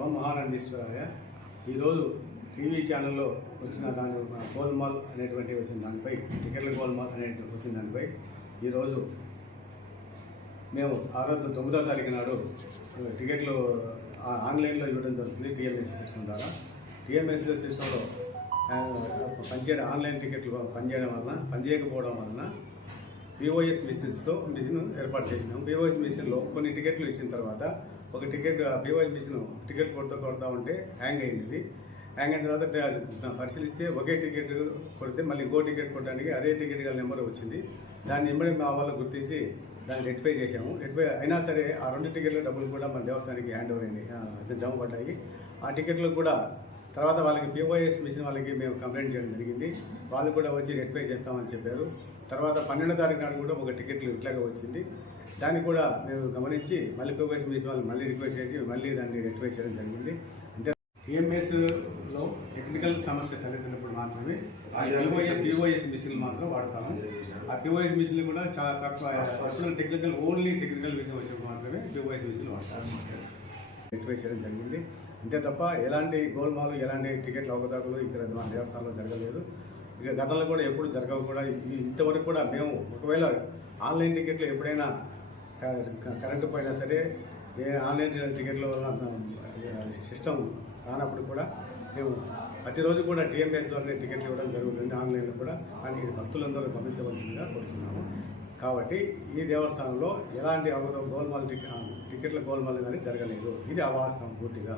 ఓం మహానందీశ్వరాయ ఈరోజు టీవీ ఛానల్లో వచ్చిన దాని గోల్మాల్ అనేటువంటి వచ్చిన దానిపై టికెట్ల గోల్మాల్ అనేటువంటి వచ్చిన దానిపై ఈరోజు మేము ఆ రోజు తొమ్మిదో తారీఖు నాడు టికెట్లు ఆన్లైన్లో ఇవ్వడం జరుగుతుంది టీఎంఎస్ సిస్టమ్ ద్వారా టీఎంఎస్ సిస్టంలో పనిచేయడం ఆన్లైన్ టికెట్లు పనిచేయడం వలన పనిచేయకపోవడం వలన బీఓఎస్ మిషన్స్తో మిషన్ ఏర్పాటు చేసినాం బీఓఎస్ మిషన్లో కొన్ని టికెట్లు ఇచ్చిన తర్వాత ఒక టికెట్ బీఓఎస్ మిషన్ టికెట్ కొడుతూ కొడతా ఉంటే హ్యాంగ్ అయింది హ్యాంగ్ అయిన తర్వాత పరిశీలిస్తే ఒకే టికెట్ కొడితే మళ్ళీ ఇంకో టికెట్ కొట్టడానికి అదే టికెట్ గల నెంబర్ వచ్చింది దాన్ని నెంబర్ మా వాళ్ళు గుర్తించి దాన్ని రెట్టిఫై చేశాము రెట్టిఫై అయినా సరే ఆ రెండు టికెట్ల డబ్బులు కూడా మన దేవస్థానికి హ్యాండ్ ఓవర్ అయింది జమ పడ్డాయి ఆ టికెట్లు కూడా తర్వాత వాళ్ళకి పిఓఎస్ మిషన్ వాళ్ళకి మేము కంప్లైంట్ చేయడం జరిగింది వాళ్ళు కూడా వచ్చి రెక్టిఫై చేస్తామని చెప్పారు తర్వాత పన్నెండో తారీఖు నాడు కూడా ఒక టికెట్లు ఇట్లాగా వచ్చింది దాన్ని కూడా మేము గమనించి మళ్ళీ పిఓఎస్ మిషన్ వాళ్ళు మళ్ళీ రిక్వెస్ట్ చేసి మళ్ళీ దాన్ని రెక్టిఫై చేయడం జరిగింది అంతే టీఎంఎస్లో టెక్నికల్ సమస్య తలెత్తినప్పుడు మాత్రమే పిఓఏ పిఓఎస్ మిషన్లు మాత్రం వాడతాము ఆ పిఓఎస్ మిషన్లు కూడా చాలా తక్కువ టెక్నికల్ ఓన్లీ టెక్నికల్ మిషన్ వచ్చినప్పుడు మాత్రమే పిఓఎస్ మిషన్లు వాడతారు రెక్టిఫై చేయడం జరిగింది అంతే తప్ప ఎలాంటి గోల్మాలు ఎలాంటి టికెట్ల అవకతాకులు ఇక్కడ మా దేవస్థానంలో జరగలేదు ఇక గతంలో కూడా ఎప్పుడు జరగవు కూడా ఇంతవరకు కూడా మేము ఒకవేళ ఆన్లైన్ టికెట్లు ఎప్పుడైనా కరెంటు పోయినా సరే ఏ ఆన్లైన్ టికెట్లు సిస్టమ్ రానప్పుడు కూడా మేము ప్రతిరోజు కూడా టీఎంఎస్ ద్వారానే టికెట్లు ఇవ్వడం జరుగుతుంది ఆన్లైన్లో కూడా కానీ భక్తులందరూ గమనించవలసిందిగా కోరుతున్నాము కాబట్టి ఈ దేవస్థానంలో ఎలాంటి అవగతం గోల్మాల్ టికెట్ల గోల్మాల్ కానీ జరగలేదు ఇది అవాస్తవం పూర్తిగా